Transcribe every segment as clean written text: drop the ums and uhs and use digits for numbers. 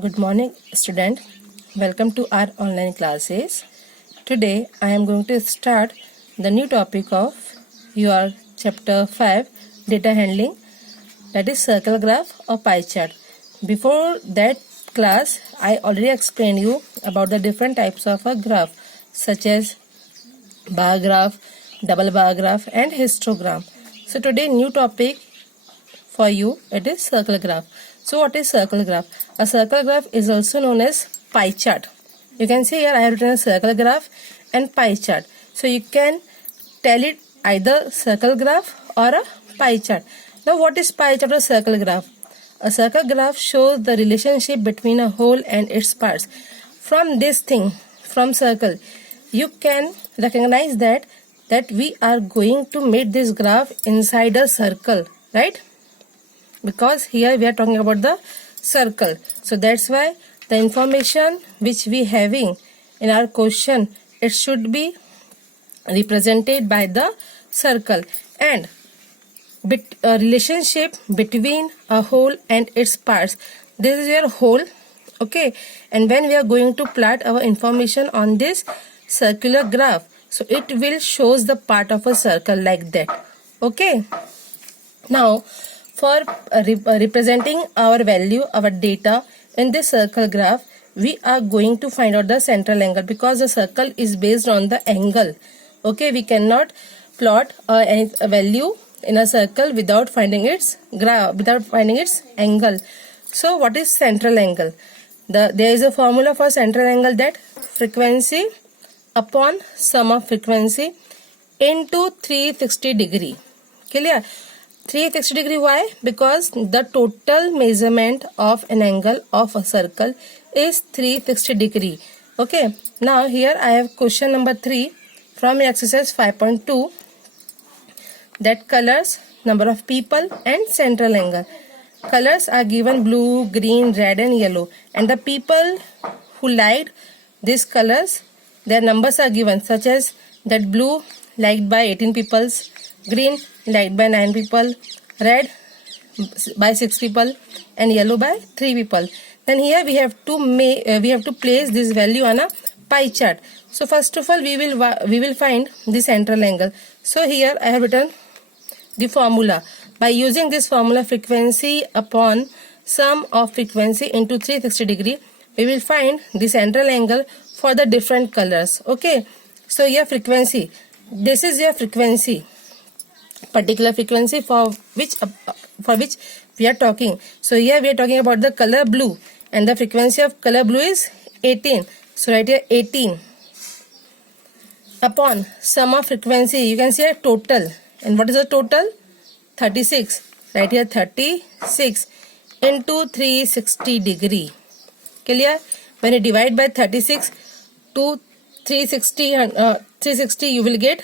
Good morning, student. Welcome to our online classes. Today, I am going to start the new topic of your chapter 5, data handling, that is circle graph or pie chart. Before that class, I already explained you about the different types of a graph, such as bar graph, double bar graph, and histogram. So today, new topic for you, it is circle graph. So what is circle graph? A circle graph is also known as pie chart. You can see here I have written a circle graph and pie chart. So you can tell it either circle graph or a pie chart. Now what is pie chart or circle graph? A circle graph shows the relationship between a whole and its parts. From this thing, from circle, you can recognize that we are going to make this graph inside a circle, right? Because here we are talking about the circle. So that's why the information which we having in our question, it should be represented by the circle, and a relationship between a whole and its parts. This is your whole, okay? And when we are going to plot our information on this circular graph, so it will shows the part of a circle like that, okay? Now for representing our value, our data in this circle graph, we are going to find out the central angle, because the circle is based on the angle. Okay, we cannot plot a value in a circle without finding its angle. So what is central angle? There is a formula for central angle, that frequency upon sum of frequency into 360 degree. Clear? 360 degree, why? Because the total measurement of an angle of a circle is 360 degree. Okay, now here I have question number 3 from exercise 5.2, that colors, number of people and central angle. Colors are given blue, green, red and yellow, and the people who liked these colors, their numbers are given, such as that blue liked by 18 people, green liked by 9 people, red by 6 people, and yellow by 3 people. Then here we have to place this value on a pie chart. So first of all we will find the central angle. So here I have written the formula. By using this formula, frequency upon sum of frequency into 360 degree, we will find the central angle for the different colors. Okay, so here frequency, this is your frequency, particular frequency for which we are talking. So here we are talking about the color blue, and the frequency of color blue is 18. So right here 18 upon sum of frequency, you can see a total. And what is the total? 36. Right here 36 into 360 degree. Clear? When you divide by 36 to 360, you will get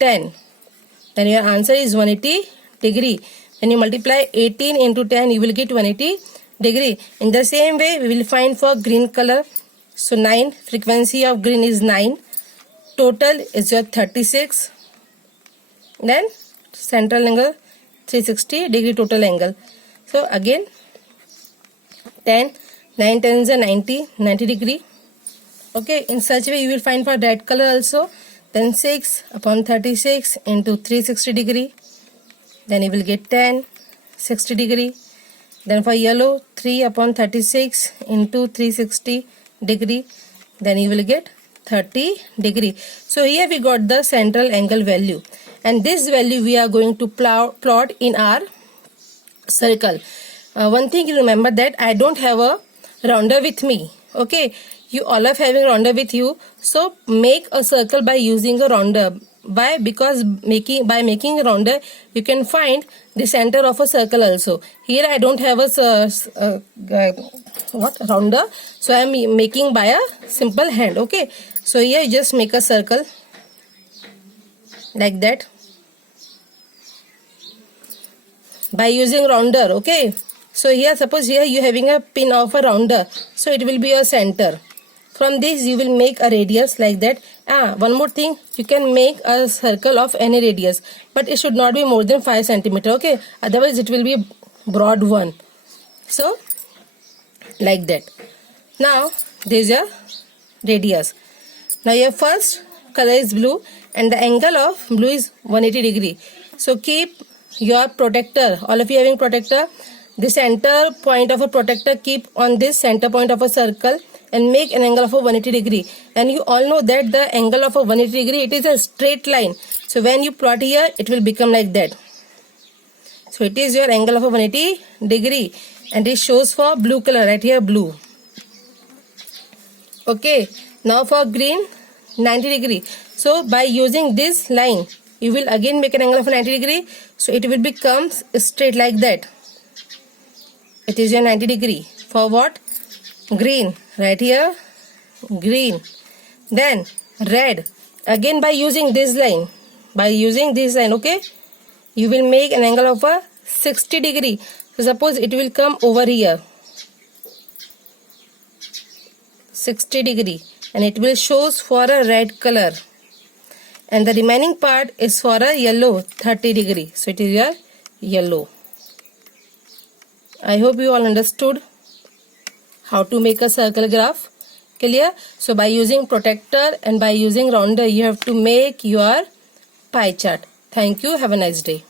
10. Then your answer is 180 degree. When you multiply 18 into 10, you will get 180 degree. In the same way, we will find for green color. So 9, frequency of green is 9. Total is your 36. Then central angle 360 degree total angle. So again 10, 9 tens are 90 degree. Okay, in such way you will find for red color also. Then 6 upon 36 into 360 degree. Then you will get 10, 60 degree. Then for yellow, 3 upon 36 into 360 degree. Then you will get 30 degree. So here we got the central angle value. And this value we are going to plot in our circle. One thing you remember, that I don't have a rounder with me. Okay, you all are having rounder with you, so make a circle by using a rounder. Why? Because by making a rounder, you can find the center of a circle also. Here I don't have a rounder, so I am making by a simple hand. Okay, so here you just make a circle like that by using rounder. Okay, so here suppose here you having a pin of a rounder, so it will be your center. From this you will make a radius like that. One more thing, you can make a circle of any radius, but it should not be more than 5 centimeter. Okay, otherwise it will be a broad one. So like that. Now this is your radius. Now your first color is blue and the angle of blue is 180 degree. So keep your protector, all of you having protector, the center point of a protector keep on this center point of a circle and make an angle of a 180 degree. And you all know that the angle of a 180 degree, it is a straight line. So when you plot here, it will become like that. So it is your angle of a 180 degree and it shows for blue color, right here blue. Okay, now for green, 90 degree. So by using this line, you will again make an angle of 90 degree. So it will become straight like that. It is your 90 degree. For what? Green. Right here, green. Then red. Again by using this line. Okay, you will make an angle of a 60 degree. So suppose it will come over here. 60 degree. And it will shows for a red color. And the remaining part is for a yellow, 30 degree. So it is your yellow. I hope you all understood how to make a circle graph. Clear? So by using protector and by using rounder, you have to make your pie chart. Thank you. Have a nice day.